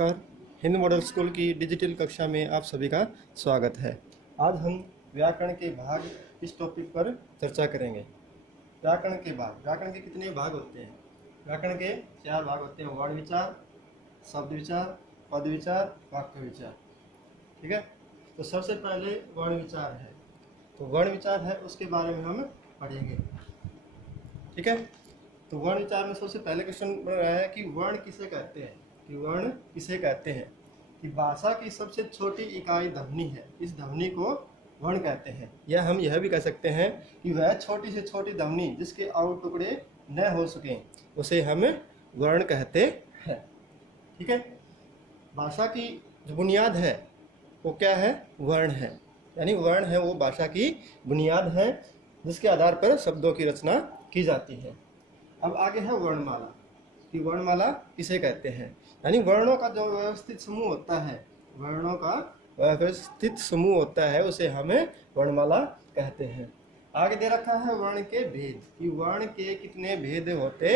नमस्कार। Hind model school की digital कक्षा में आप सभी का स्वागत है। आज हम व्याकरण के भाग इस टॉपिक पर चर्चा करेंगे। व्याकरण के कितने भाग होते हैं? व्याकरण के 4 भाग होते हैं: वर्ण विचार, शब्द विचार, पद विचार, वाक्य विचार। ठीक है, तो सबसे पहले वर्ण विचार है। तो वर्ण विचार है, उसके बारे में हम पढ़ेंगे। ठीक है, तो वर्ण विचार में सबसे पहले क्वेश्चन बन रहा है कि वर्ण किसे कहते हैं। कि भाषा की सबसे छोटी इकाई ध्वनि है, इस ध्वनि को वर्ण कहते हैं। या हम यह भी कह सकते हैं कि वह छोटी से छोटी ध्वनि जिसके और टुकड़े न हो सकें उसे हम वर्ण कहते हैं। ठीक है, भाषा की जो बुनियाद है वो क्या है? वर्ण है। यानी वर्ण है वो भाषा की बुनियाद है जिसके आधार पर शब्दों की रचना की जाती है। अब आगे है वर्णमाला। कि वर्णमाला किसे कहते हैं? यानी वर्णों का जो व्यवस्थित समूह होता है उसे हमें वर्णमाला कहते हैं। आगे दे रखा है वर्ण के भेद। कि वर्ण के कितने भेद होते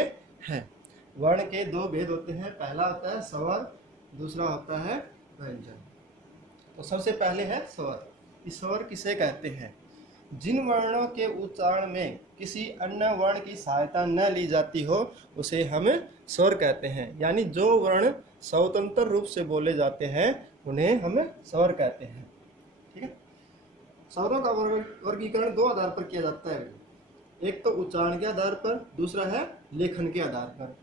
हैं? वर्ण के 2 भेद होते हैं। पहला होता है स्वर, दूसरा होता है व्यंजन। तो सबसे पहले है स्वर। इस स्वर किसे कहते हैं? जिन वर्णों के उच्चारण में किसी अन्य वर्ण की सहायता न ली जाती हो उसे हम स्वर कहते हैं। यानी जो वर्ण स्वतंत्र रूप से बोले जाते हैं उन्हें हम स्वर कहते हैं। ठीक है, स्वरों का वर्गीकरण 2 आधार पर किया जाता है। एक तो उच्चारण के आधार पर, दूसरा है लेखन के आधार पर।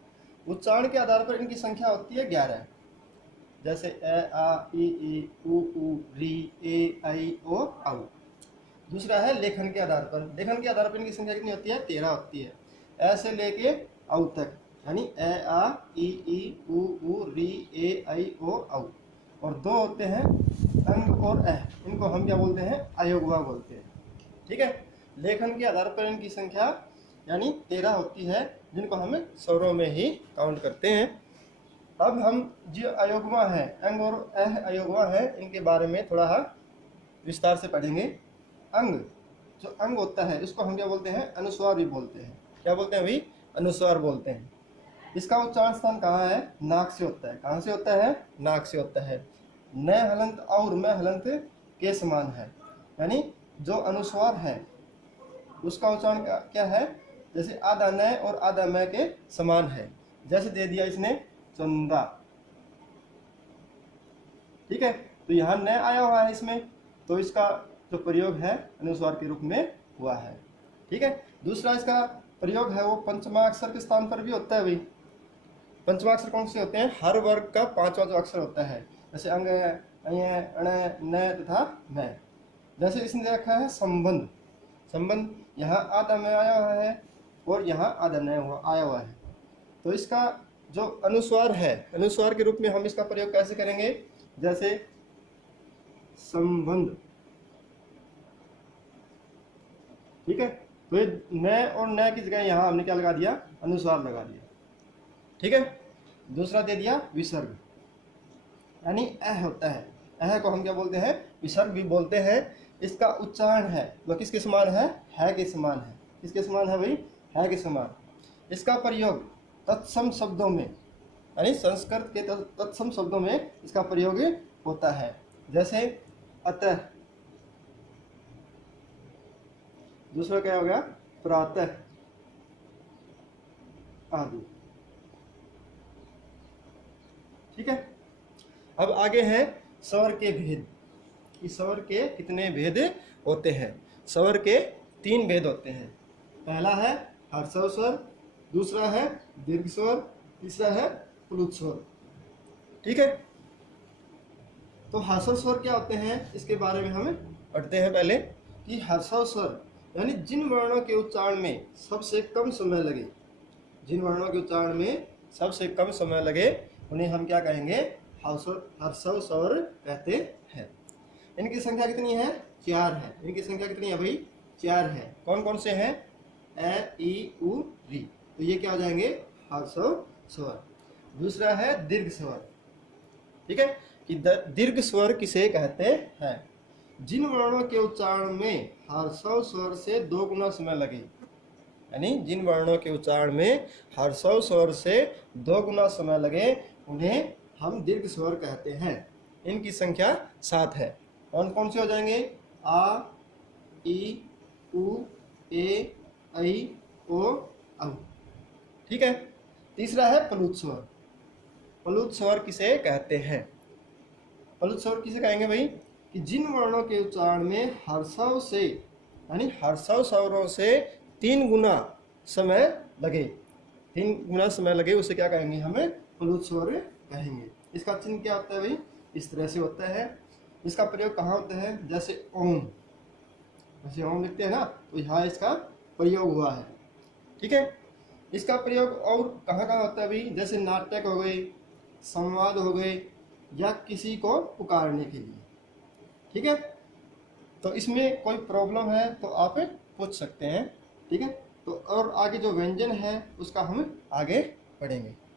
उच्चारण के आधार पर इनकी संख्या होती है 11, जैसे ए, आ, ई, उ, री, ए, आई, ओ, औ। दूसरा है लेखन के आधार पर। लेखन के आधार पर इनकी संख्या कितनी होती है? 13 होती है। ए से लेके औ तक, यानी ए, आ, ई, उ, री, ए, आई, ओ, औ। और 2 होते हैं अंग और अ, इनको हम क्या बोलते हैं? अयोगवा बोलते हैं। ठीक है, लेखन के आधार पर इनकी संख्या यानी 13 होती है, जिनको हम स्वरों में ही काउंट करते हैं। अब हम जो अयोगवा है, अंग और अ अयोगवा है, इनके बारे में थोड़ा विस्तार से पढ़ेंगे। अंग, जो अंग होता है इसको हम क्या बोलते हैं? अनुस्वार भी बोलते हैं। क्या बोलते हैं भाई? अनुस्वार बोलते हैं। इसका उच्चारण स्थान कहाँ है? नाक से होता है। कहाँ से होता है? नाक से होता है। न हलंत और म हलंत के समान है। यानी जो अनुस्वार है उसका उच्चारण क्या है? जैसे आधा न और आधा म के समान है। जैसे दे दिया इसने चंदा। ठीक है, तो यहाँ न आया हुआ है इसमें, तो इसका जो प्रयोग है अनुस्वार के रूप में हुआ है। ठीक है, दूसरा इसका प्रयोग है वो पंचमा अक्षर के स्थान पर भी होता है भाई। पंचमा अक्षर कौन से होते हैं? हर वर्ग का 5वां जो अक्षर होता है, जैसे अंग, अण, न तथा म। जैसे इसने दे रखा है संबंध। संबंध, यहाँ आधा में आया हुआ है और यहाँ आधा न आया हुआ है। तो इसका जो अनुस्वार है, अनुस्वार के रूप में हम इसका प्रयोग कैसे करेंगे? जैसे संबंध। ठीक है, तो ये न और न की जगह यहाँ हमने क्या लगा दिया? अनुस्वार लगा दिया। ठीक है, दूसरा दे दिया विसर्ग। यानी अ होता है, अह को हम क्या बोलते हैं? विसर्ग भी बोलते हैं। इसका उच्चारण है वह किसके समान है? के समान है। किसके समान है भाई? है के समान। इसका प्रयोग तत्सम शब्दों में, यानी संस्कृत के तत्सम शब्दों में इसका प्रयोग होता है। जैसे अतः, दूसरा क्या हो गया? प्रातः आदि। ठीक है, अब आगे है स्वर के भेद। कि स्वर के कितने भेद होते हैं? स्वर के 3 भेद होते हैं। पहला है हर्षव स्वर, दूसरा है दीर्घ स्वर, तीसरा है प्लुत स्वर। ठीक है, तो हर्षव स्वर क्या होते हैं इसके बारे में हम पढ़ते हैं पहले। कि हर्षव स्वर यानी जिन वर्णों के उच्चारण में सबसे कम समय लगे, जिन वर्णों के उच्चारण में सबसे कम समय लगे उन्हें हम क्या कहेंगे? हर्षव स्वर कहते हैं। इनकी संख्या कितनी है? 4 है। इनकी संख्या कितनी है भाई? 4 है। कौन कौन से हैं? ए, ई, उ, री। तो ये क्या हो जाएंगे? हर्षव स्वर। दूसरा है दीर्घ स्वर। ठीक है, कि दीर्घ स्वर किसे कहते हैं? जिन वर्णों के उच्चारण में हर्षव स्वर से 2 गुना समय लगे, यानी जिन वर्णों के उच्चारण में हर्षव स्वर से 2 गुना समय लगे उन्हें हम दीर्घ स्वर कहते हैं। इनकी संख्या 7 है। कौन कौन से हो जाएंगे? आ, ई, उ, ए, ऐ, ओ, औ। ठीक है। तीसरा है प्लुत स्वर। प्लुत स्वर किसे कहते हैं? प्लुत स्वर किसे कहेंगे भाई? कि जिन वर्णों के उच्चारण में हर्षव से यानी हर्षव स्वरों से 3 गुना समय लगे, 3 गुना समय लगे, उसे क्या कहेंगे? हमें प्लुत स्वर कहेंगे। इसका चिन्ह क्या होता है भाई? इस तरह से होता है। इसका प्रयोग कहाँ होता है? जैसे ओम, जैसे ओम लिखते हैं ना, तो यहाँ इसका प्रयोग हुआ है। ठीक है। इसका प्रयोग और कहाँ कहाँ होता है भाई? जैसे नाटक हो गए, संवाद हो गए, या किसी को पुकारने के लिए। ठीक है। तो इसमें कोई प्रॉब्लम है तो आप पूछ सकते हैं। ठीक है। तो और आगे जो व्यंजन है उसका हम आगे पढ़ेंगे।